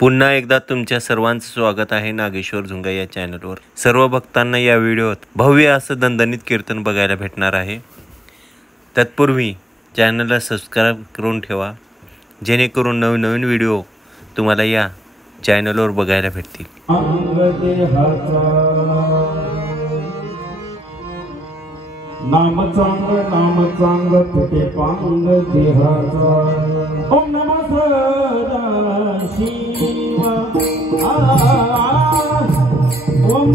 पुन्हा एकदा तुमच्या सर्वांचं स्वागत आहे नागेश्वर झुंगा या चॅनलवर। सर्व भक्तांना या व्हिडिओत भव्य असं दणदणीत कीर्तन बघायला भेटणार आहे। तत्पूर्वी चॅनलला सबस्क्राइब करून ठेवा, जेणेकरून नवीन व्हिडिओ तुम्हाला या चॅनलवर बघायला भेटतील। नाम चांग फुटे पांग देहाचा। ओम नमः सदाशिवा ओम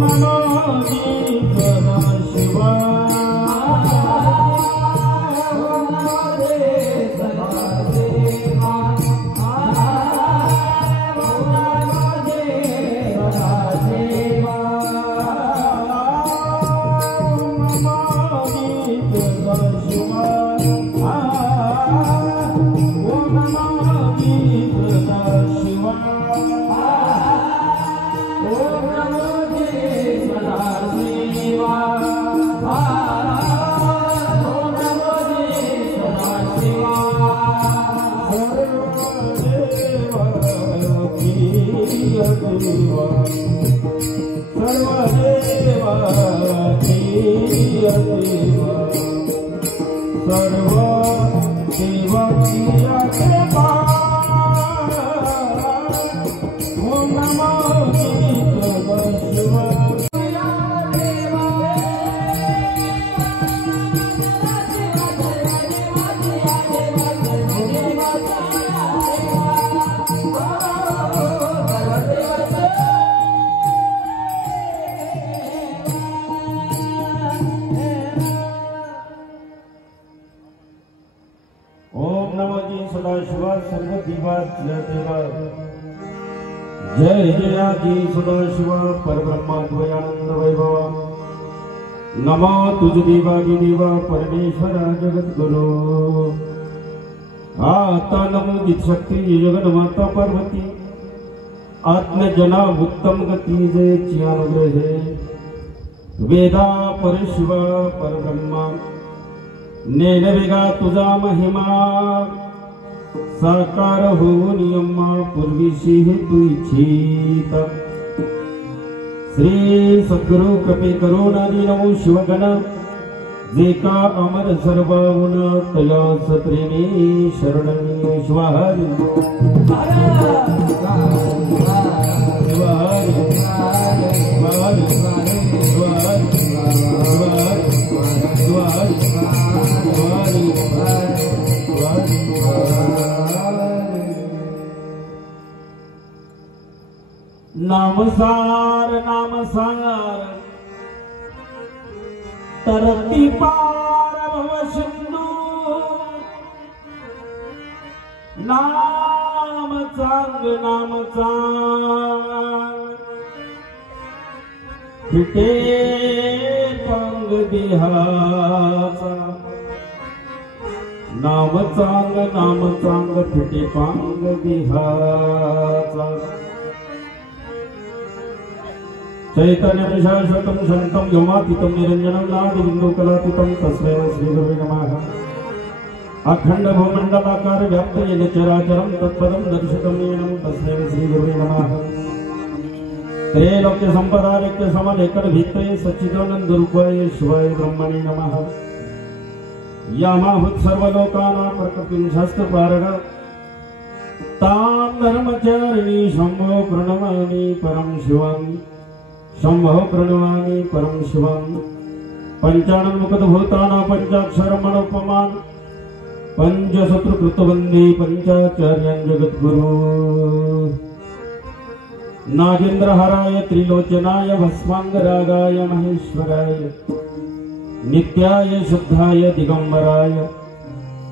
नमः सदाशिवा जय जय आदि सदाशिव परब्रह्मा द्वयानंद वैभव। नमो तुझ देवादि देवा परमेश्वरा जगद्गुरु। आता नमो दिक्शक्ति जगन्माता पार्वती। आत्मजना उत्तम गती जय चियानुग्रहे। वेदा परशिवा परब्रह्मा नेन वेगा तुझा महिमा। साकार होऊन यम्मा पूर्वीशी तू इच्छित। श्री सद्गुरु कृपे करुणादी नमो शिवगण। जे का अमर सर्वगुण तया सत्रेने शरणं शिवाहरि नाम सार तरती पार भव सिंधू। नाम चांग फिटे पंग देहाचा। नाम चांग फिटे पंग देहाचा। चैतन्य प्रशाश्वतं शान्तं योमातीतं निरञ्जनं नादि बिन्दुकलातीतं तस्मै श्रीगुरुवे नमः। अखंड भूमण्डलाकार व्याप्त येन चराचरं तत्पदं दर्शितं येनं तस्मै श्रीगुरुवे नमः। त्रैलोक्य संपदारेक्य समलेखन भित्तये सच्चिदानंद रूपाय शिवाय ब्रह्मणे नमः। यामाहुत सर्वलोकानां प्रकृतिं शास्त्रपारग। तां धर्मचारिणी शम्भो प्रणमामि परं शिवम्। शंभो प्रणमामि परम शिवं। पंचाननमुखभूतानां पंचाक्षरमणोपमान्। पंचशत्रुकृतवन्दे पंचाचार्यान् जगद्गुरु। नागेन्द्रहराय त्रिलोचनाय भस्मांगरागाय महेश्वराय। नित्याय शुद्धाय दिगंबराय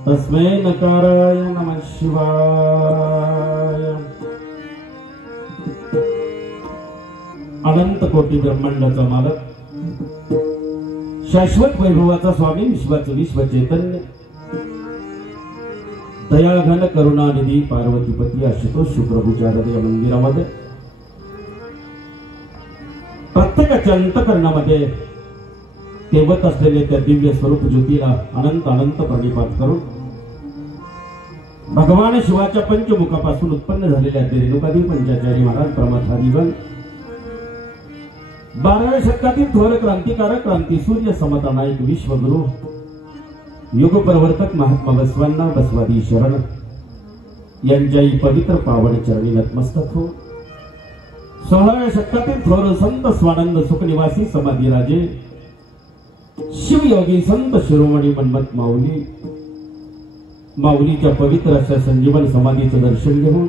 तस्मै नकाराय नमः शिवाय। अनंत कोटी ब्रह्मांडाचा मालक शाश्वत वैभवाचा स्वामी विश्वाचे विश्व चैतन्य दयाघन करुणानिधी पार्वतीपती आशुतोष शुक्रभूच्या हृदय मंदिरामध्ये प्रत्येकाच्या अंतःकरणामध्ये तेवत असलेले त्या दिव्य स्वरूप ज्योतीला अनंत अनंत प्रणिपात करून भगवान शिवाच्या पंचमुखापासून उत्पन्न झालेल्या रेणुकादेवी पंचाचार्य महाराज प्रमथादिगण 12व्या शतकातील थोर क्रांतिकारक क्रांतीसूर्य समता नायक विश्वगुरु युग प्रवर्तक महात्मा बसवांना बसवादी शरण यांच्याही पवित्र पावन चरणी नतमस्तक हो. 16व्या शतकातील थोर संत स्वानंद सुखनिवासी समाधी राजे शिवयोगी संत शिरोमणी मन्मथ माऊली माऊलीच्या पवित्र अशा संजीवन समाधीचं दर्शन घेऊन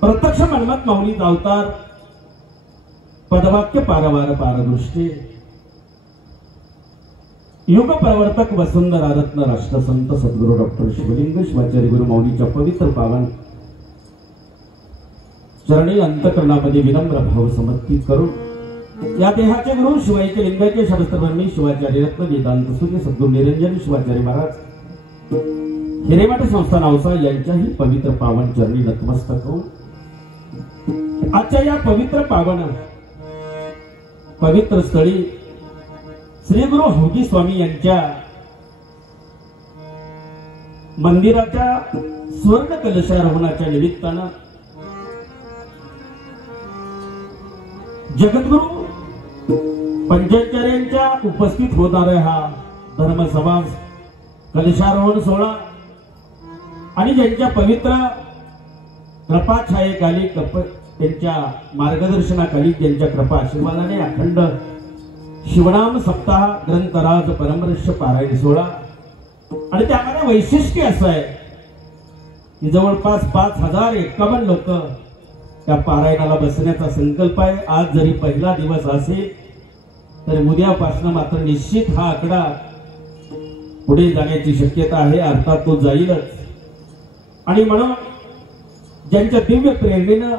प्रत्यक्ष मन्मथ माऊलीचा अवतार पदवाक्य पारवार पारदृष्टी युग प्रवर्तक वसुंधरा रत्न राष्ट्रसंत सद्गुरु डॉक्टर शिवलिंग शिवाचार्य गुरु माऊलीच्या पवित्र पावन चरणी अंतकरणामध्ये विनम्र भाव समर्पित करून या देहाचे गुरु शिवाईचे लिंगाचे शास्त्रधर्मी शिवाचार्य रत्न वेदांत सूर्य सद्गुरु निरंजन शिवाचार्य महाराज हिरेवाटे संस्थान औसा यांच्याही पवित्र पावन चरणी नतमस्तक होऊन आजच्या या पवित्र पावन पवित्र स्थळी श्री गुरु हौदी स्वामी यांच्या मंदिराच्या स्वर्ण कलशारोहणाच्या निमित्तानं जगद्गुरु पंचाचार्यांच्या उपस्थित होणारा हा धर्म समाज कलशारोहण सोहळा आणि ज्यांच्या पवित्र कृपाछायेखाली त्यांच्या मार्गदर्शनाखाली त्यांच्या कृपा आशीर्वादाने अखंड शिवनाम सप्ताह ग्रंथराज परमर्ष पारायण सोहळा आणि त्यामध्ये वैशिष्ट्य असं आहे की जवळपास 5051 लोक त्या पारायणाला बसण्याचा संकल्प आहे. आज जरी पहिला दिवस असेल तर उद्यापासून मात्र निश्चित हा आकडा पुढे जाण्याची शक्यता आहे. अर्थात तो जाईलच. आणि म्हणून ज्यांच्या दिव्य प्रेरणेनं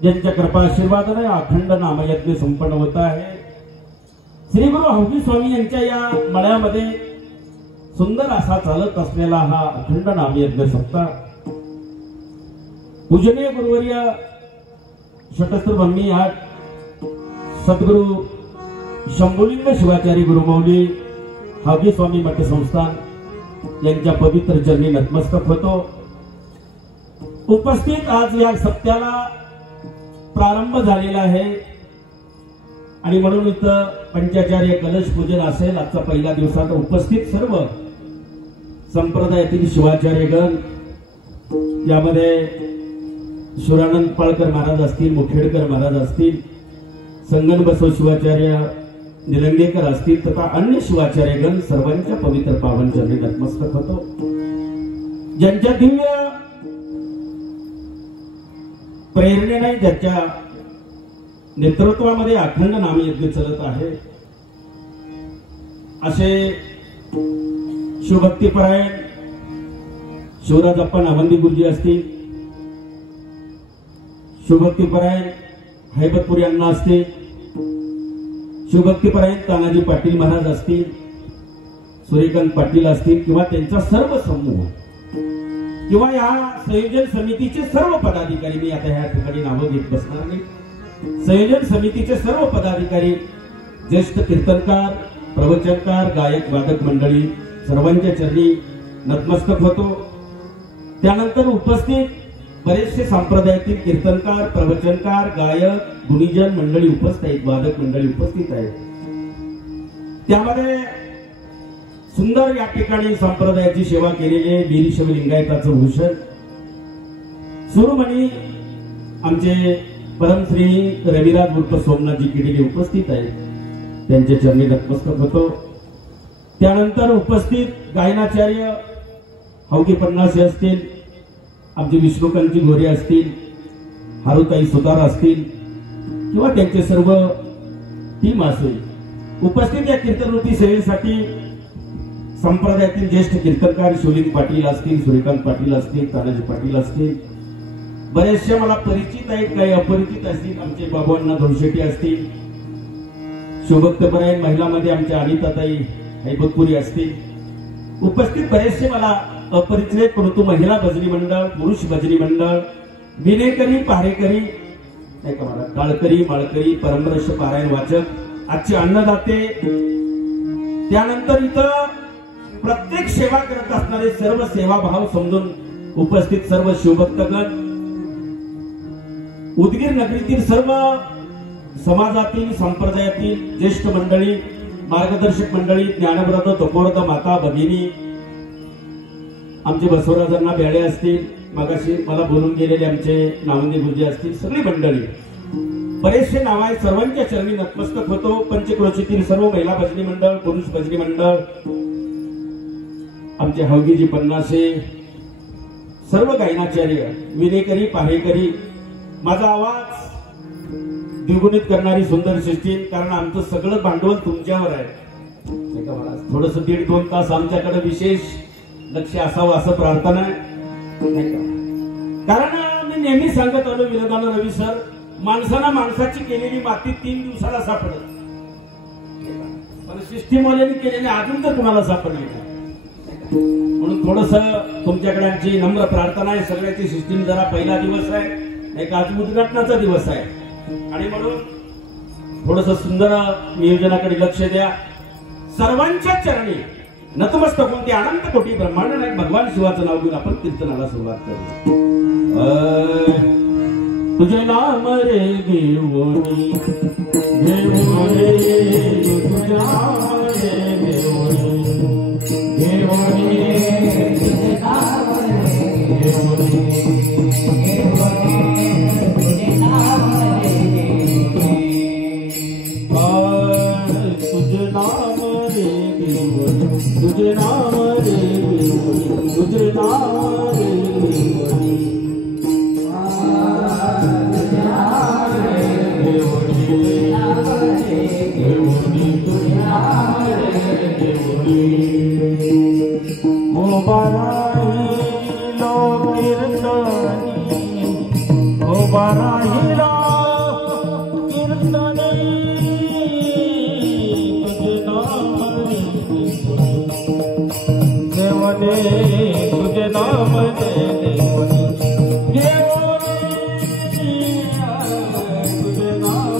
ज्यांच्या कृपा आशीर्वादाने अखंड नामयज्ञ संपन्न होत आहे. श्री गुरु हौदी स्वामी यांच्या या मळ्यामध्ये सुंदर असा चालत असलेला हा अखंड नामयज्ञ सप्ताह पूजनीय गुरुवर्य शतस्त्र ब्रह्मी आठ सद्गुरु शंभुलिंग शिवाचार्य गुरुमाऊली हौदी स्वामी मठ संस्थान यांच्या पवित्र चरणी नतमस्तक होतो. उपस्थित आज या सप्त्याला प्रारंभ झालेला आहे आणि म्हणून इथं पंचाचार्य कलश पूजन असेल. आजचा पहिला दिवसात उपस्थित सर्व संप्रदायातील शिवाचार्यगण यामध्ये शिवानंद पाळकर महाराज असतील, मुखेडकर महाराज असतील, संगन बसव शिवाचार्य निलंगेकर असतील तथा अन्य शिवाचार्यगण सर्वांच्या पवित्र पावन चरणी नतमस्तक होतो. ज्यांच्या दिव्य प्रेरणेने ज्याच्या नेतृत्वामध्ये अखंड नामयज्ञ चालत आहे असे शिवभक्तीपरायण शिवराजप्पा नामंदी गुरुजी असतील, शिवभक्तीपरायण हैबतपुरी अण्णा असतील, शिवभक्तीपरायण तानाजी पाटील महाराज असतील, सूर्यकांत पाटील असतील किंवा त्यांचा सर्व समूह किंवा या संयोजन समितीचे सर्व पदाधिकारी, मी आता ह्या ठिकाणी नावं घेत बसणार नाही. संयोजन समितीचे सर्व पदाधिकारी, ज्येष्ठ कीर्तनकार, प्रवचनकार, गायक वादक मंडळी सर्वांच्या चरणी नतमस्तक होतो. त्यानंतर उपस्थित बरेचसे संप्रदायातील कीर्तनकार, प्रवचनकार, गायक, गुणीजन मंडळी उपस्थित आहेत, वादक मंडळी उपस्थित आहेत. त्यामध्ये सुंदर या ठिकाणी संप्रदायाची सेवा केलेले वीरशैव लिंगायताचं भूषण सुरमणी आमचे परमश्री रविराज उर्फ सोमनाथजी किडिले उपस्थित आहेत, त्यांच्या चरणी नतमस्तक होतो. त्यानंतर उपस्थित गायनाचार्य हौदी पन्नासे असतील, आमचे विष्णुकांतजी घोरे असतील, हारुताई सुतार असतील किंवा त्यांचे सर्व टीम असेल. उपस्थित या कीर्तनवृत्ती सेवेसाठी संप्रदायातील ज्येष्ठ कीर्तनकार शिवलिंग पाटील असतील, सूर्यकांत पाटील असतील, तानाजी पाटील असतील, बरेचसे मला परिचित आहेत, काही अपरिचित असतील. आमचे बाबूअण्णा धोळशेट्टी असतील, शिवभक्तपरायण महिलांमध्ये आमच्या अनिताताई हैबतपुरी असतील. उपस्थित बरेचसे मला अपरिचित परंतु महिला भजनी मंडळ, पुरुष भजनी मंडळ, विनेकरी, पहारेकरी, नाही का मला काळकरी, माळकरी, परमरस पारायण वाचक, आजचे अन्नदाते. त्यानंतर इथं प्रत्येक सेवा करत असणारे सर्व सेवाभाव समजून उपस्थित सर्व शिवभक्तगण, उदगीर नगरीतील सर्व समाजातील संप्रदायातील ज्येष्ठ मंडळी, मार्गदर्शक मंडळी, ज्ञानव्रत, तपोव्रत, माता भगिनी, आमचे बसवराजांना बेळे असतील, मगाशी मला बोलून गेलेले आमचे नामंदी गुरुजी असतील, सगळी मंडळी, बरेचसे नाव आहे, सर्वांच्या चरणी नतमस्तक होतो. पंचक्रोशीतील सर्व महिला भजनी मंडळ, पुरुष भजनी मंडळ, आमचे हवगीजी पन्नासे, सर्व गायनाचार्य, विनेकरी, पाहेकरी, माझा आवाज द्विगुणित करणारी सुंदर सिस्टीम, कारण आमचं सगळं भांडवल तुमच्यावर आहे. थोडस 1.5-2 तास आमच्याकडे विशेष लक्ष असावं असं प्रार्थना आहे. कारण मी नेहमी सांगत आलो, विनोदानं रवी सर, माणसाला माणसाची केलेली माती 3 दिवसाला सापडत, पण सिस्टीमवाल्यांनी केलेली अजून तर कुणाला सापडली नाही. म्हणून थोडस तुमच्याकडे आमची नम्र प्रार्थना आहे. सगळ्याची सिस्टीम जरा पहिला दिवस आहे, एक आज उद्घाटनाचा दिवस आहे, आणि म्हणून थोडस सुंदर नियोजनाकडे लक्ष द्या. सर्वांच्या चरणी नतमस्तक होऊन ते अनंत कोटी ब्रह्मांड नायक भगवान शिवाचं नाव घेऊन आपण कीर्तनाला सुरुवात करू. तुझे नाम रे देवोनी, देवोनी, तुझे नाम रे देवोनी, देवोनी, तुझे नाम रे देवोनी, तुझे नाम रे देवोनी, तुझे नाम रे देवोनी, तुझे नाम रे देवोनी, तुझे नाम रे देवोनी, तुझे नाम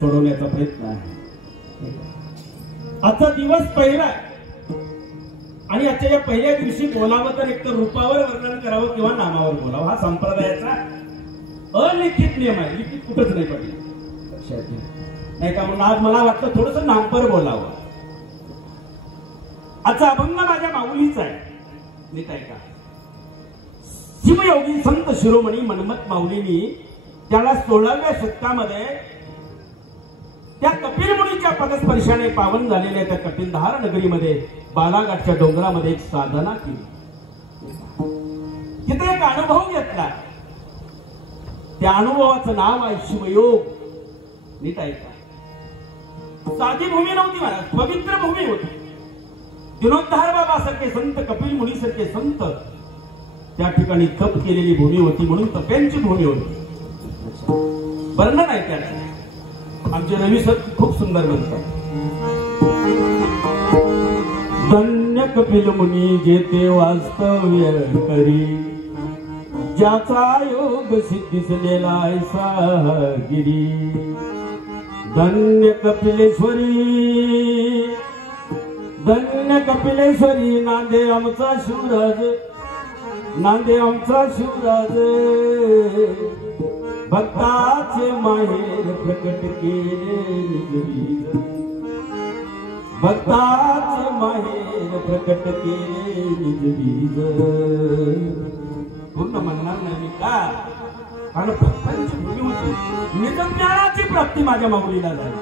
सोडवण्याचा प्रयत्न आहे. आजचा दिवस पहिला आणि आजच्या या पहिल्या दिवशी बोलावं तर एकतर रूपावर वर्णन करावं किंवा नामावर बोलावं, हा संप्रदायाचा अलिखित नियम आहे. लिखित कुठंच नाही पडले, लक्षात घ्या. नाही का? म्हणून आज मला वाटतं थोडस नामपर बोलावं. आजचा अभंग माझ्या माऊलीचा आहे, नीट आहे का? शिवयोगी संत शिरोमणी मनमत माऊलींनी त्याला 16व्या शतकामध्ये त्या कपिल मुनीच्या पदस्पर्शाने पावन झालेल्या त्या कपिलधार नगरीमध्ये बालाघाटच्या डोंगरामध्ये एक साधना केली. तिथे एक अनुभव घेतला. त्या अनुभवाचं नाव आहे शिवयोग. नीट आहे का? साधी भूमी नव्हती महाराज, पवित्र भूमी होती. दिनोद्धार बाबा सारखे संत, कपिल मुनी सारखे संत त्या ठिकाणी तप केलेली भूमी होती, म्हणून तप्यांची भूमी होती. वर्णन आहे त्याचं. आमचे रवी सर खूप सुंदर म्हणतात. धन्य कपिल मुनी जेते वास्तव्य करी, ज्याचा योग सिद्धीसलेला ऐसा गिरी. धन्य कपिलेश्वरी, धन्य कपिलेश्वरी, नांदे आमचा शिवराज, नांदे आमचा शिवराज. भक्ताचे माहेर प्रकट केले निजबीज, भक्ताचे माहेर प्रकट केले निजबीज. पूर्ण म्हणणार नाही का? कारण भक्तांची भूमी होती. निजज्ञानाची प्राप्ती माझ्या माऊलीला झाली.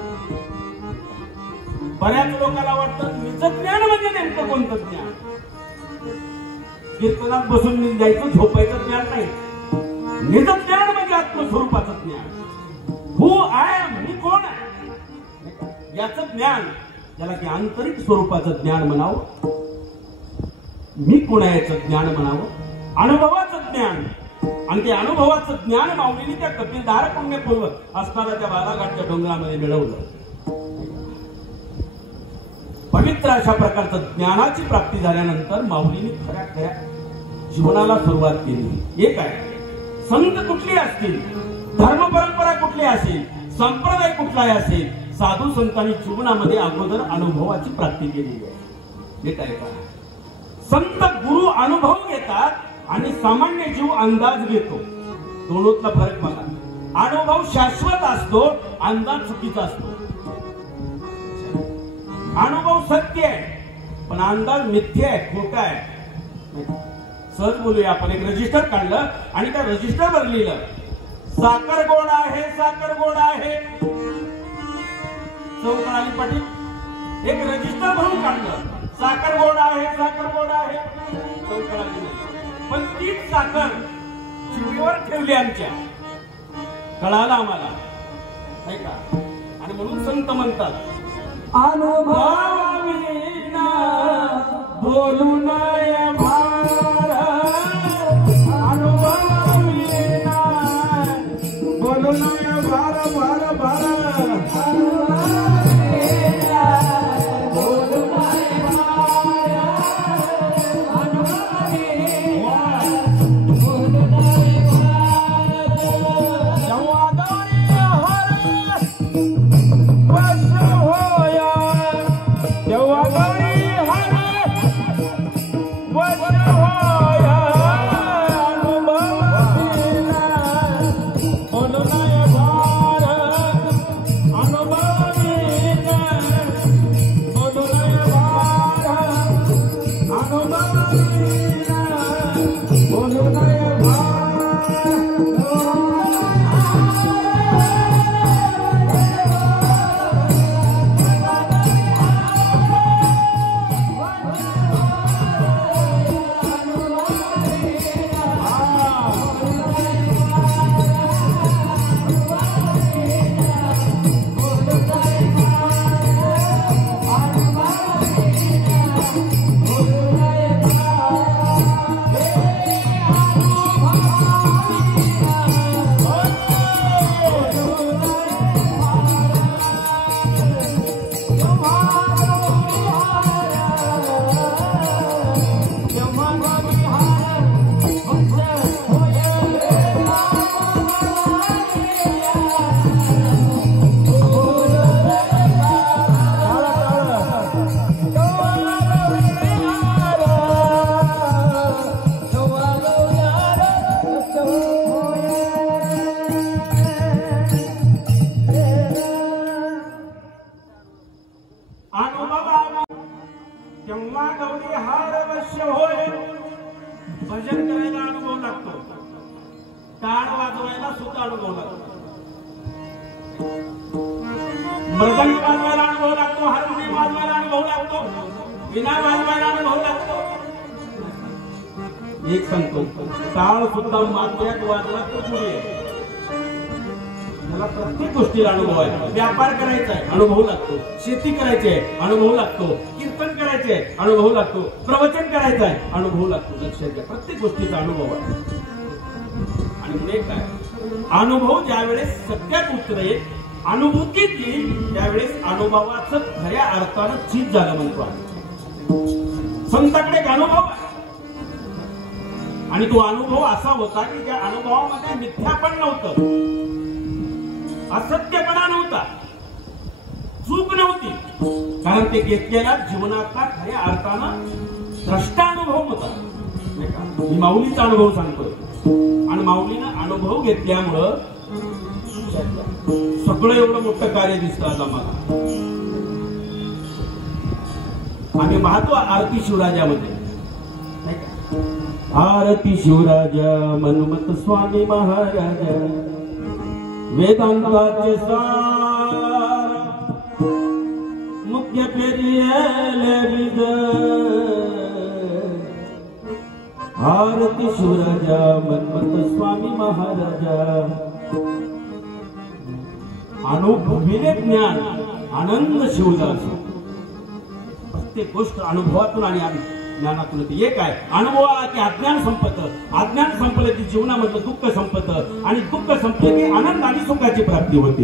बऱ्याच लोकांना वाटतं निजज्ञान म्हणजे नेमकं कोणतं ज्ञान. कीर्तनात बसून निंदायचं झोपायचं ज्ञान नाही. निज ज्ञान म्हणजे आत्मस्वरूपाचं ज्ञान. हु आय एम, मी कोण आहे याचं ज्ञान, ज्याला की आंतरिक स्वरूपाचं ज्ञान म्हणावं, मी कोण आहे याचं ज्ञान म्हणावं, अनुभवाचं ज्ञान. आणि ते अनुभवाचं ज्ञान माऊलीने त्या कपिलधार पुण्यपूर्व असणाऱ्या त्या बालाघाटच्या डोंगरामध्ये मिळवलं. पवित्र अशा प्रकारचं ज्ञानाची प्राप्ती झाल्यानंतर माऊलीने खऱ्या खऱ्या जीवनाला सुरुवात केली. एक आहे, संत कुठले असतील, धर्म परंपरा कुठली असेल, संप्रदाय कुठलाही असेल, साधू संतांनी जीवनामध्ये अगोदर अनुभवाची प्राप्ती केलेली आहे. हे काय का संत गुरु अनुभव घेतात आणि सामान्य जीव अंदाज घेतो. दोनोतला फरक बघा. अनुभव शाश्वत असतो, अंदाज चुकीचा असतो. अनुभव सत्य आहे पण अंदाज मिथ्या आहे, खोटा आहे. सहज बोलूया आपण. एक रजिस्टर काढलं आणि त्या रजिस्टरवर लिहिलं साखर गोड आहे, साखर गोड आहे. चौकळाली पाटील. एक रजिस्टर भरून काढलं साखर गोड आहे, साखर गोड आहे. चौकळाली नाही. पण तीच साखर चिमणीवर ठेवली आमच्या, कळालं आम्हाला नाही का. आणि म्हणून संत म्हणतात अनुभवाविना बोलू नये भार, अनुभवाविना बोलू नये भार भार भार. भजन करायला अनुभव लागतो, टाळ वाजवायला सुद्धा अनुभव लागतो, मृदंग वाजवायला अनुभव लागतो, हार्मोनियम वाजवायला अनुभव लागतो, वीणा वाजवायला अनुभव लागतो. एक सांगतो, टाळ सुद्धा मात्र्यात वाजला तर पुढे आहे. त्याला प्रत्येक गोष्टीला अनुभव आहे. व्यापार करायचा आहे, अनुभव लागतो. शेती करायची आहे, अनुभव लागतो. कीर्तन करायचे आहे, अनुभव लागतो. प्रवचन करायचं आहे, अनुभव लागतो. लक्षात घ्या, प्रत्येक गोष्टीचा अनुभव आहे. आणि पुढे काय, अनुभव ज्यावेळेस सत्यात उतरेल, अनुभूतीत येईल, त्यावेळेस अनुभवाचं खऱ्या अर्थानं चीज झालं म्हणतो. संताकडे एक अनुभव आहे आणि तो अनुभव असा होता की त्या अनुभवामध्ये मिथ्यापण नव्हतं, असत्यपणा नव्हता, चूक नव्हती. कारण ते घेतलेला जीवनातला खऱ्या अर्थानं द्रष्टा अनुभव होता. मी माऊलीचा अनुभव सांगतोय. आणि माऊलीनं अनुभव घेतल्यामुळं सगळं एवढं मोठं कार्य दिसतं आज आम्हाला. आम्ही पाहतो आरती शिवराजामध्ये, आरती शिवराजा मनुमत स्वामी महाराज, वेदांताचे सार मुख्य पेरियले विद, आरती शिवराजा मन्मथ स्वामी महाराजा अनुभविले ज्ञान आनंद शिवदास प्रत्येक गोष्ट अनुभवातून आणि ज्ञानातून येते. एक आहे अनुभव आला की अज्ञान संपत, अज्ञान संपलं की जीवनामधलं दुःख संपत आणि दुःख संपलं की आनंद आणि सुखाची प्राप्ती होते.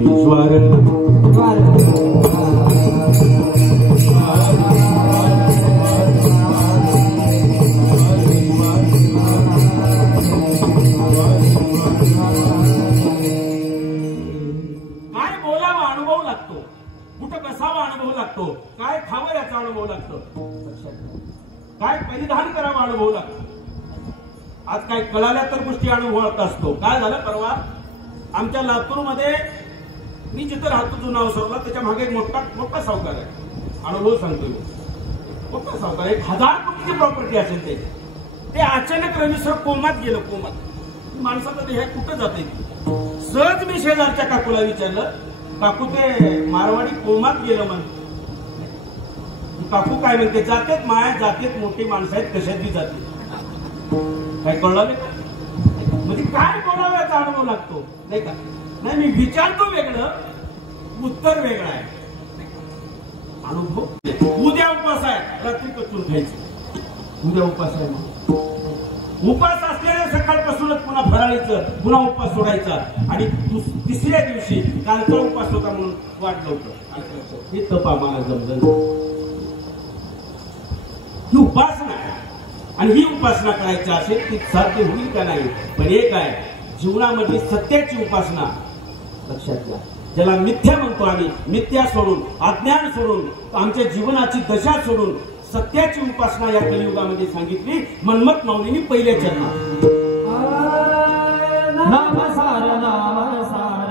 काय बोलावा अनुभव लागतो, कुठं बसावा अनुभव लागतो, काय खावं याचा अनुभव लागतो, काय परिधान करावा अनुभव लागतो. आज काय कळाल्या तर गोष्टी अनुभवत असतो. काय झालं परवा आमच्या लातूरमध्ये मी जिथं राहतो जुना अवसरला त्याच्या मागे एक मोठा सावकार आहे. अनुभव सांगतो मी. मोठा सावकार 1000 कोटीची प्रॉपर्टी असेल ते अचानक रविसर कोमात गेलं. कोमात माणसाचं हे कुठं जाते. सहज मी शेजारच्या काकूला विचारलं, काकू ते मारवाडी कोमात गेलं म्हणते. काकू काय म्हणते, जातेत माया जातेत मोठी माणसं आहेत कशात बी जाते. काय कळलं नाही का? म्हणजे काय बोलावं याचा अनुभव लागतो नाही का. नाही मी विचारतो वेगळं, उत्तर वेगळं आहे. अनुभव. उद्या उपास आहे, रात्री कचून खायचं. उद्या उपास आहे मग उपास असलेल्या सकाळपासूनच पुन्हा फराळीचं पुन्हा उपास सोडायचा आणि तिसऱ्या दिवशी कालचा उपास होता म्हणून वाटलं होतं. हे तप आम्हाला जमलं. ही उपासना आहे आणि ही उपासना करायची असेल ती साध्य होईल का नाही. पण एक आहे जीवनामध्ये सत्याची उपासना लक्षात घ्या. ज्याला मिथ्या म्हणतो आम्ही, मिथ्या सोडून अज्ञान सोडून आमच्या जीवनाची दशा सोडून सत्याची उपासना या कलियुगामध्ये सांगितली मन्मथ माऊलींनी पहिल्या चरणात. नाम सार नाम सार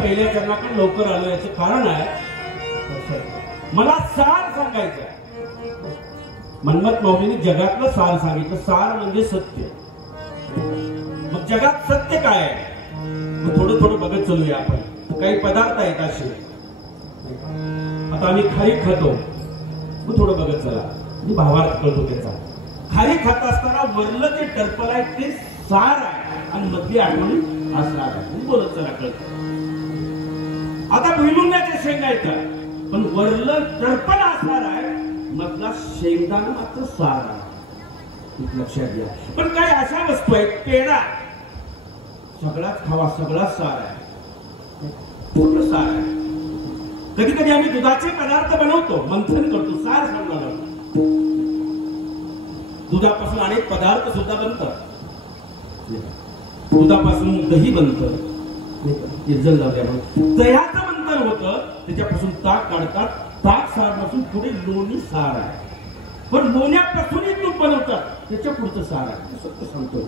पहिल्या चरणाकडे लवकर आलो याचं कारण आहे मला सार सांगायचं. मन्मथ माऊलींनी जगातलं सार सांगितलं. सार म्हणजे सत्य. मग जगात सत्य काय आहे मग थोडं थोडं बघत चालूया आपण. काही पदार्थ आहेत असे आता आम्ही खारी खातो मग थोडं बघत चला मी भावार्थ कळतो त्याचा. खारी खात असताना वरलं जे टर्पल आहे ते सार आहे आणि मधली आठवणी असणार आहे. बोलत चला कळतो. आता भुईमुंगाच्या शेंगा येतात पण वरलं टर्पल असणार आहे मधला शेंगदाणा मात्र सार आहे. लक्षात घ्या. पण काय अशा वस्तू आहेत पेढा सगळाच खावा सगळाच सार आहे. पूर्ण सार आहे. कधी कधी आम्ही दुधाचे पदार्थ बनवतो मंथन करतो सार बनवणार. दुधापासून अनेक पदार्थ सुद्धा बनतात. दुधापासून दही बनतं. दह्याचं मंथन होतं त्याच्यापासून ताक काढतात. ताक सार पासून पुढे लोणी सार आहे. पण लोण्यापासूनही तूप बनवतात त्याच्या पुढचं सार आहे. सत्य सांगतो.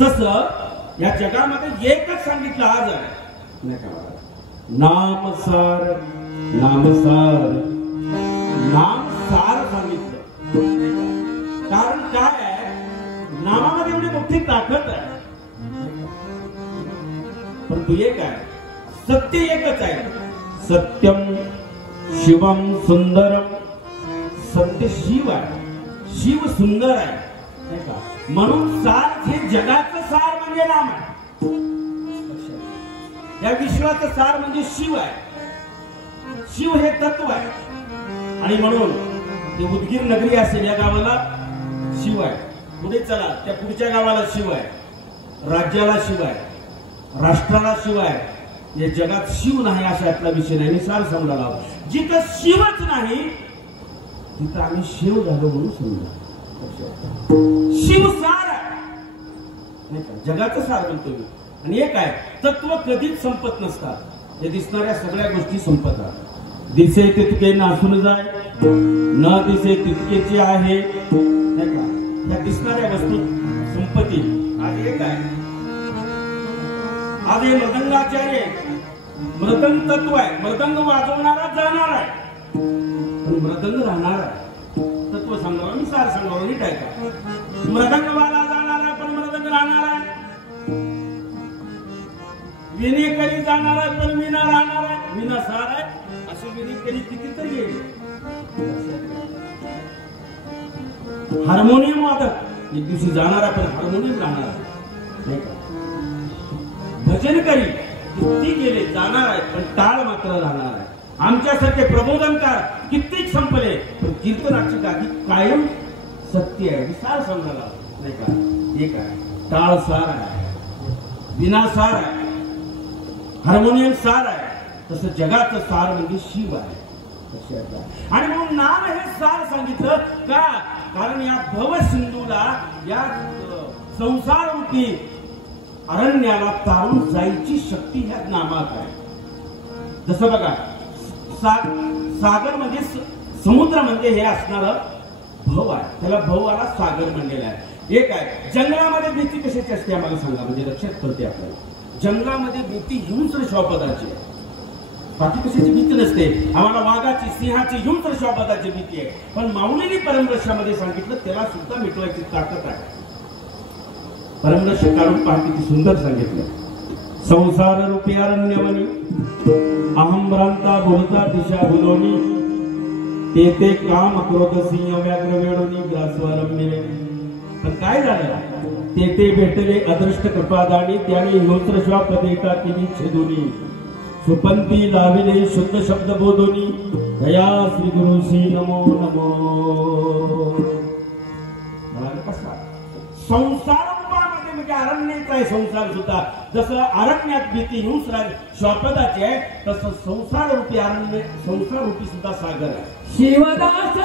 तसं या जगामध्ये एकच सांगितलं आज आहे नामसार. नामसार नाम सार सांगितलं. कारण काय आहे नामामध्ये एवढी मोठी ताकद आहे. पण तू एक आहे शिवम सुंदरम. सत्य शिव आहे, शिव सुंदर आहे नाही का. म्हणून सार हे जगाचं सार म्हणजे नाम आहे. या विश्वाचं सार म्हणजे शिव आहे. शिव हे तत्व आहे. आणि म्हणून ते उदगीर नगरी असेल या गावाला शिव आहे. पुढे चला त्या पुढच्या गावाला शिव आहे, राज्याला शिव आहे, राष्ट्राला शिव आहे. या जगात शिव नाही अशा यातला विषय नाही. मी सार समजायला जिथं शिवच नाही तिथं आम्ही शिव झालो म्हणून समजा. शिव सार आहे नाही का, जगाचं सार म्हणतो मी. आणि एक आहे तत्व कधीच संपत नसतात. हे दिसणाऱ्या सगळ्या गोष्टी संपतात. दिसे तितके नासून जाय, न दिसे तितकेची आहे नाही का. या दिसणाऱ्या वस्तू संपत्ती. आज एक आहे, आज हे मृदंगाचार्य मृदंग तत्व आहे. मृदंग वाजवणारा जाणार आहे पण मृदंग राहणार आहे. तत्व सांगणार मी सार सांगणार नीट आहे का. मृदंगवाला जाणार आहे पण मृदंग राहणार आहे. विनेकरी जाणार आहे पण विना राहणार आहे. विना सार आहे असे विनेकरी कितीतरी येईल. हार्मोनियम वादक एक दिवशी जाणार आहे पण हार्मोनियम राहणार आहे. भजन करी किती गेले जाणार आहे पण टाळ मात्र राहणार आहे. आमच्यासारखे प्रबोधनकार कित्येक संपले पण कीर्तनाची गादी कायम सत्य आहे. सार समजायला नाही का. एक आहे टाळ सार आहे, विना सार आहे, हार्मोनियम सार आहे. तसं जगाचं सार म्हणजे शिव आहे. आणि म्हणून नाम हे सार सांगितलं का, कारण या भव सिंधूला या संसार रूपी अरण्याला तारून जायची शक्ती ह्या नामात आहे. जसं बघा सागर म्हणजे समुद्र म्हणजे हे असणारं भव आहे. त्याला भवाला सागर म्हणलेला आहे. एक आहे जंगलामध्ये भीती कशाची असते आम्हाला सांगा, म्हणजे लक्षात पडते आपल्याला. जंगलामध्ये भीती हिंस्र श्वापदाची आहे, बाकी कशाची भीती नसते. आम्हाला वाघाची, सिंहाची, हिंस्र श्वापदाची भीती आहे. पण माऊलीने परमरक्षामध्ये सांगितलं त्याला सुद्धा मिटवायची ताकद आहे. परमरक्ष काढून पहा किती सुंदर सांगितलं. संसार रूपी अरण्यवनी अहंभ्रांता बोलता दिशा भुलोनी, ते काम क्रोध सिंह व्याघ्र वेळोनी ग्रासवारंभिले. पण काय झालं, ते भेटले अदृष्ट कृपादानी, त्याने हिंस्र श्वापदे केली छेदोनी. सुपंथी लाविले शुद्ध शब्द बोधोनी, दया श्री गुरु श्री नमो नमो. कसा संसार रूपामध्ये म्हणजे अरण्याचा आहे संसार सुद्धा. जसं अरण्यात भीती हिंस्र श्वापदाची आहे तसं संसार रूपी अरण्य, संसार रूपी सुद्धा सागर आहे. शिवदास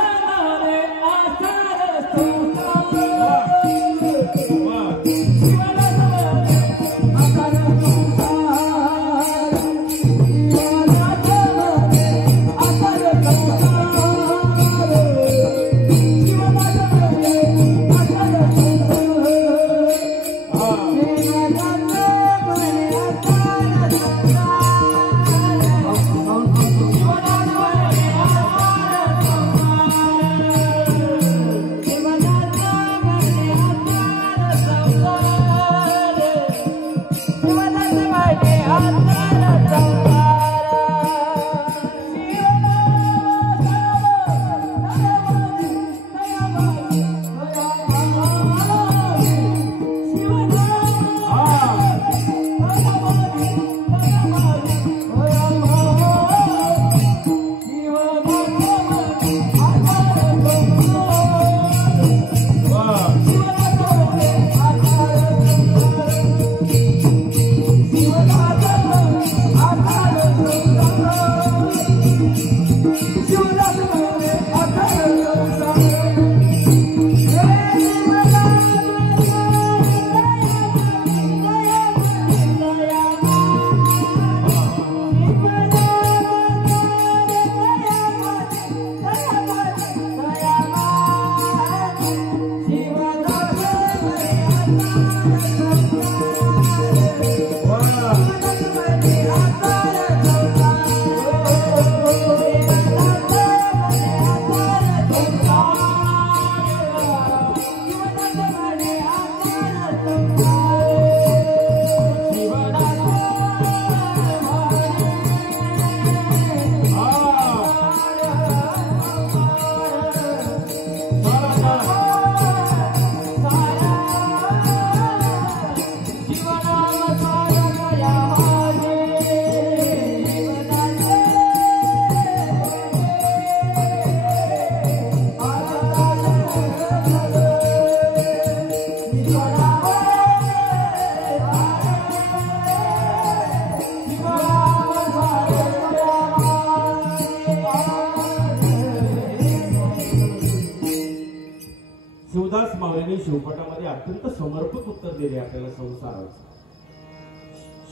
गुरुदास माऊलींनी शिवपाठामध्ये अत्यंत समर्पक उत्तर दिले आपल्याला संसाराचं.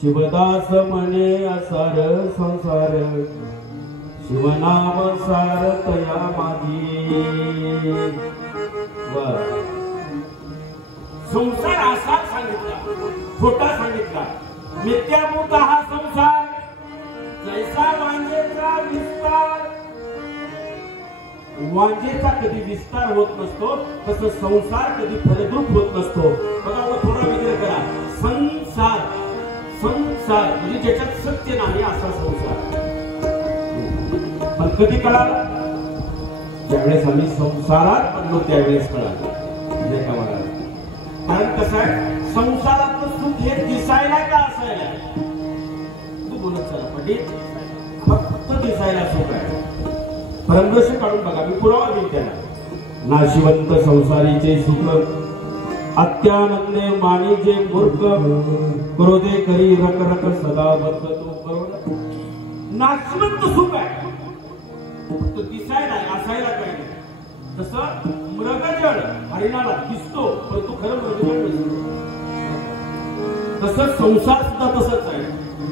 शिवदास म्हणे असार संसार शिवनाम सार तया माझी. संसार असा सांगितला, खोटा सांगितला. मिथ्याभूत हा संसार जैसा वांजेचा विस्तार. वांजेचा कधी विस्तार होत नसतो तसं संसार कधी फलद्रूप होत नसतो. बघा थोडा विचार करा. संसार संसार म्हणजे ज्याच्यात सत्य नाही असा संसार. पण कधी कळाला? ज्यावेळेस आम्ही संसारात पडलो त्यावेळेस कळालं. म्हणजे का बघा, कारण कसं आहे, संसारातलं सुख हे दिसायला का असायला? तू बोलत चला पंडित, फक्त दिसायला सुख आहे. परमदर्श काढून बघा, मी पुरावा देईन त्याला. नाशिवंत संसारीचे सुख अत्यानंदे मानी जे मूर्ख क्रोधे करी रक रक सदा बद्ध. तो बरोबर नाशिवंत सुख आहे, फक्त दिसायला असायला काही नाही. जसं मृगजळ हरिणाला दिसतो पण तो खरं मृगजळ नसतो, तसं संसार सुद्धा तसंच आहे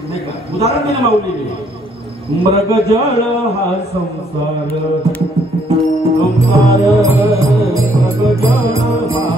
नाही का. उदाहरण दिलं माऊलीने. मृगजळ हा संसार संसार मृगजळ हा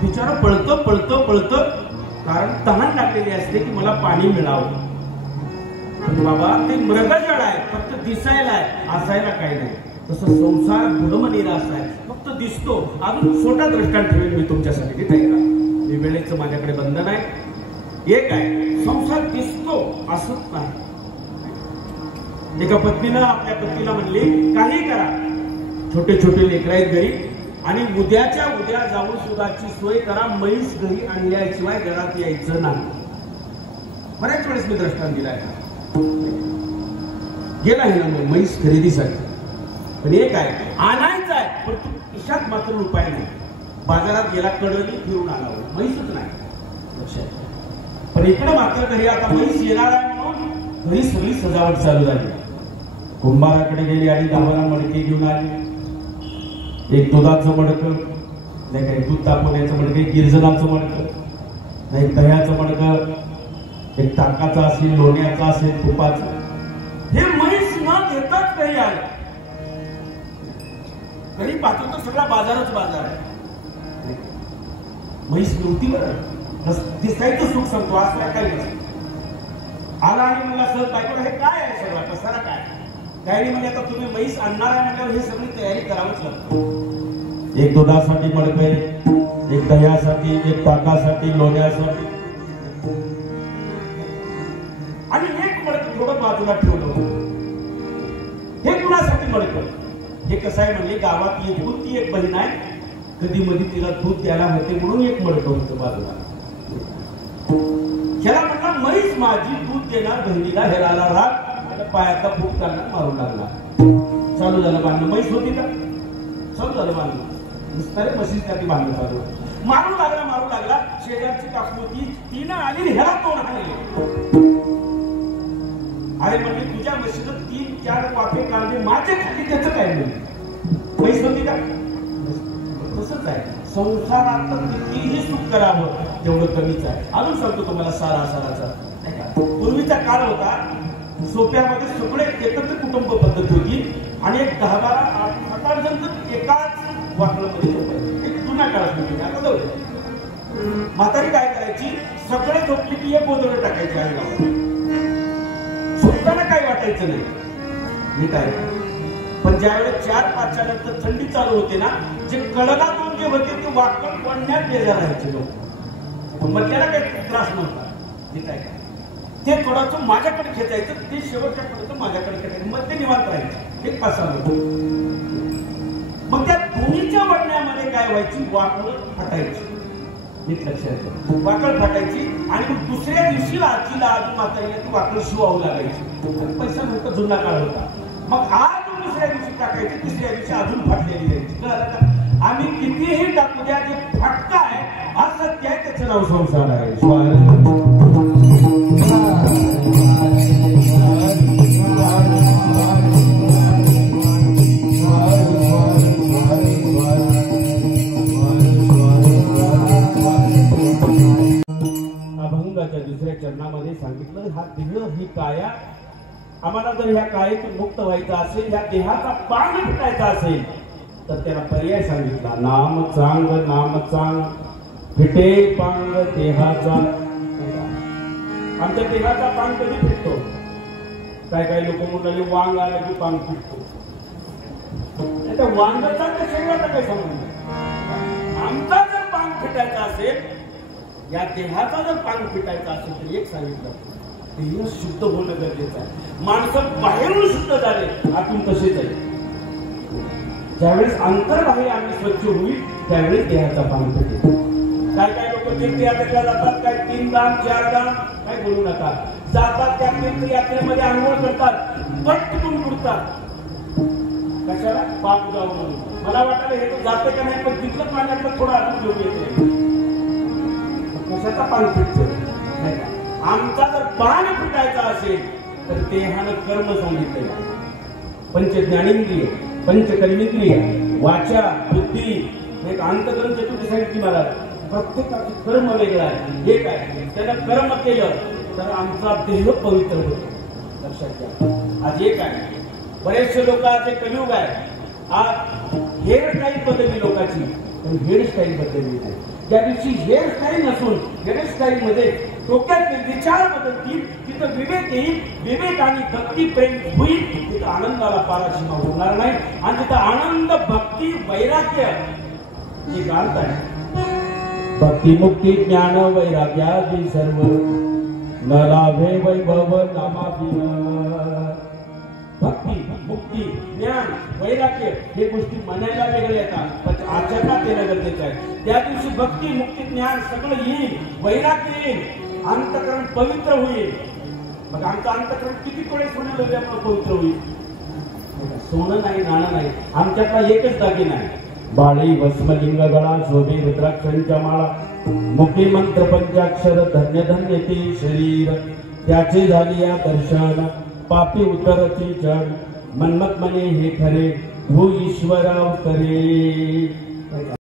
बिचारा पळतो पळतो पळतो, कारण तहान लागलेली असते की मला पाणी मिळावं. पण बाबा ते मृगजळ आहे, फक्त दिसायला आहे, असायला काही नाही. तसं संसार गुणमनिरास आहे, फक्त दिसतो. अजून छोटा दृष्टांत ठेवेल मी तुमच्यासाठी, ठीक आहे का? मी वेळेचं माझ्याकडे बंधन आहे. एक आहे, संसार दिसतो असंच नाही. एका पत्नीनं आपल्या पत्नीला म्हणले काही करा, छोटे छोटे लेकरं आहेत घरी, आणि उद्याच्या उद्या जाऊन सुधाची सोय करा, म्हैस घरी आणल्याशिवाय घरात यायचं नाही. बऱ्याच वेळेस मी दृष्टांत दिलाय. गेला हे ना म्हैस खरेदीसाठी, पण एक आहे आणायचं आहे, पण तू खिशात मात्र रुपये नाही. बाजारात गेला, कडनी फिरून आला, म्हैसच नाही लक्षात. पण इकडे मात्र घरी आता म्हैस येणार आहे म्हणून घरी सगळी सजावट चालू झाली. कुंभाराकडे गेली आणि 10 मडके घेऊन आली. एक दुधाचं मडकं, नाही काही दूध तापवण्याचं मडकं, एक गिरजनाचं मडकं, नाही दह्याचं मडकं, एक ताकाचं असेल, लोण्याचं असेल, तुपाचं. हे म्हैस न घेताच घरी आलं. घरी पाहतो तर सगळा बाजारच बाजार आहे. म्हैस नव्हती बरं, दिसायचं सुख सांगतो, आज काही नसतं. आला आणि मला सर बायकोला हे काय आहे सगळा पसारा काय? काही म्हणजे आता तुम्ही म्हैस आणणार आहे म्हटल्यावर हे सगळी तयारी करावंच लागतं. एक दुधासाठी मडकं, एक दह्यासाठी, एक ताकासाठी, लोण्यासाठी, आणि एक मडकं थोडं बाजूला ठेवलं. हे कुणासाठी मडकं? हे कसं आहे म्हणले, गावात एक होती, एक बहीण आहे, कधी मधी तिला दूध द्यायला होते म्हणून एक मडकं होतं बाजूला. ह्याला म्हटलं म्हैस माझी दूध देणार बहिणीला, हेराला राग पायाचा फूक त्यांना मारू लागला. चालू झालं बांधणं. म्हैस होती का? चालू झालं बांधणं. नुसतं म्हशीसाठी बांधणं चालू. मारू लागला. शेजारची काकू होती, तिनं आली, ह्याला तोंड हाणले. अरे म्हणजे तुझ्या म्हशीनं 3-4 वाफे काढले, माझ्या खाली त्याचं काय नाही. पैसे होती का? तसंच आहे संसारात कितीही सुख करावं तेवढं कमीच आहे. अजून सांगतो तुम्हाला साराचा. पूर्वीचा काळ होता, सोप्यामध्ये सगळे एकत्र कुटुंब पद्धती होती आणि एक 10-12, 8-8 जण तर एकाच वाटणामध्ये झोपायचे. एक जुन्या काळात होती. आता जाऊ म्हातारी काय करायची, सगळे झोपली की एक गोंधळ टाकायची अंगावर. झोपताना काय वाटायचं नाही, नीट आहे. पण ज्यावेळेस 4-5च्या नंतर थंडी चालू होते ना, जे कडलातून जे होते ते वाकड पडण्यात बेजार राहायचे लोक. मग त्याला काही त्रास नव्हता, नीट आहे. ते थोडंसं माझ्याकडे खेचायचं, ते शेवटच्या पर्यंत माझ्याकडे खेचायचं, मग ते निवांत राहायचे. एक 5-6 लोक. मग त्या दोन्हीच्या वडण्यामध्ये काय व्हायची, वाकड फाटायची. नीट लक्षात, वाकड फाटायची आणि मग दुसऱ्या दिवशी आजीला अजून म्हातारीला ती वाकड शिवावं लागायची. पैसा नव्हता, जुना काळ होता. मग आज दुसऱ्या दिवशी टाकायची, तिसऱ्या दिवशी अजून फाटलेली जायची. कळलं का? आम्ही कितीही टाकू द्या, जे फाटत आहे असत्य आहे, त्याचं नाव संसार आहे. अभंगाच्या दुसऱ्या चरणामध्ये सांगितलं, हा देह ही काया, आम्हाला जर ह्या कायेतून मुक्त व्हायचं असेल, ह्या देहाचा पांग फिटायचा असेल तर त्याला पर्याय सांगितला. नाम चांग फिटे पांग देहाचा. आमच्या देहाचा पांग कधी फिटतो? काय लोक म्हणाले वांग आलं की पांग फिटतो. त्या वांगाचा त्या शरीराचा काय संबंध? आमचा जर पांग फिटायचा असेल, या देहाचा जर पांग फिटायचा असेल तर एक सांगितलं, देह शुद्ध होणं गरजेचं आहे. माणसं बाहेरून शुद्ध झाले, आतून तसेच आहे. ज्यावेळेस अंतर्बाह्य आम्ही स्वच्छ होईल त्यावेळेस देहाचा पांग फिटेल. काय लोक तीर्थयात्रेला जातात, काय 3 दाम 4 दाम, काय बोलू नका, जातात त्या तीर्थयात्रेमध्ये आंघोळ करतात, पटकन बुडतात. कशाला? पाप जाऊ म्हणून. मला वाटलं हे तर जाते का नाही, पण तिथलं पाण्यातलं थोडं अजून घेऊन येते. कशाचा पांग फिटतो? नाही का? आमचा जर पांग फिटायचा असेल तर देहानं कर्म सांगितलेलं. पंचज्ञानेंद्रिय, पंचकर्मेंद्रिय, वाचा, बुद्धी, एक अंतकरण चतुर्थी सांगितली मला. प्रत्येकाचं कर्म वेगळं आहे. हे काय, त्यानं कर्म केलं तर आमचा देह पवित्र होतो. लक्षात घ्या. आज एक आहे, बरेचसे लोक आज कलियुग आहे, आज हेअरस्टाईल बदलली लोकांची, पण हेअरस्टाईल बदलली नाही. ज्या दिवशी हेअरस्टाईल नसून हेअरस्टाईल मध्ये डोक्यातले विचार बदलतील, तिथं विवेक येईल, विवेक आणि भक्ती प्रेम होईल, तिथं आनंदाला पारासीमा होणार नाही. आणि तिथं आनंद, भक्ती, वैराग्य हे गार्थ आहे. भक्ती, मुक्ती, ज्ञान, वैराग्यादी सर्व न लाभे वैभव नामाभिमान. भक्ती, मुक्ती, ज्ञान, वैराग्य हे गोष्टी म्हणायला वेगळे येतात, पण आचरणात येणं गरजेचं आहे. त्या दिवशी भक्ती, मुक्ती, ज्ञान सगळं येईल, वैराग्य येईल, अंतकरण पवित्र होईल. मग आमचं अंतकरण किती तोळे सोनं लावल्यामुळे पवित्र होईल? सोनं नाही, नाणं नाही, आमच्यातला एकच दागिना आहे. बाळी भस्मलिंग गळा शोभे रुद्राक्षांच्या माळा, मुखी मंत्र पंचाक्षर, धन्य धन्य ते शरीर, त्याचे झाले या दर्शन, पापी उतरती जड, मन्मथ म्हणे हे खरे, हो ईश्वरा करे.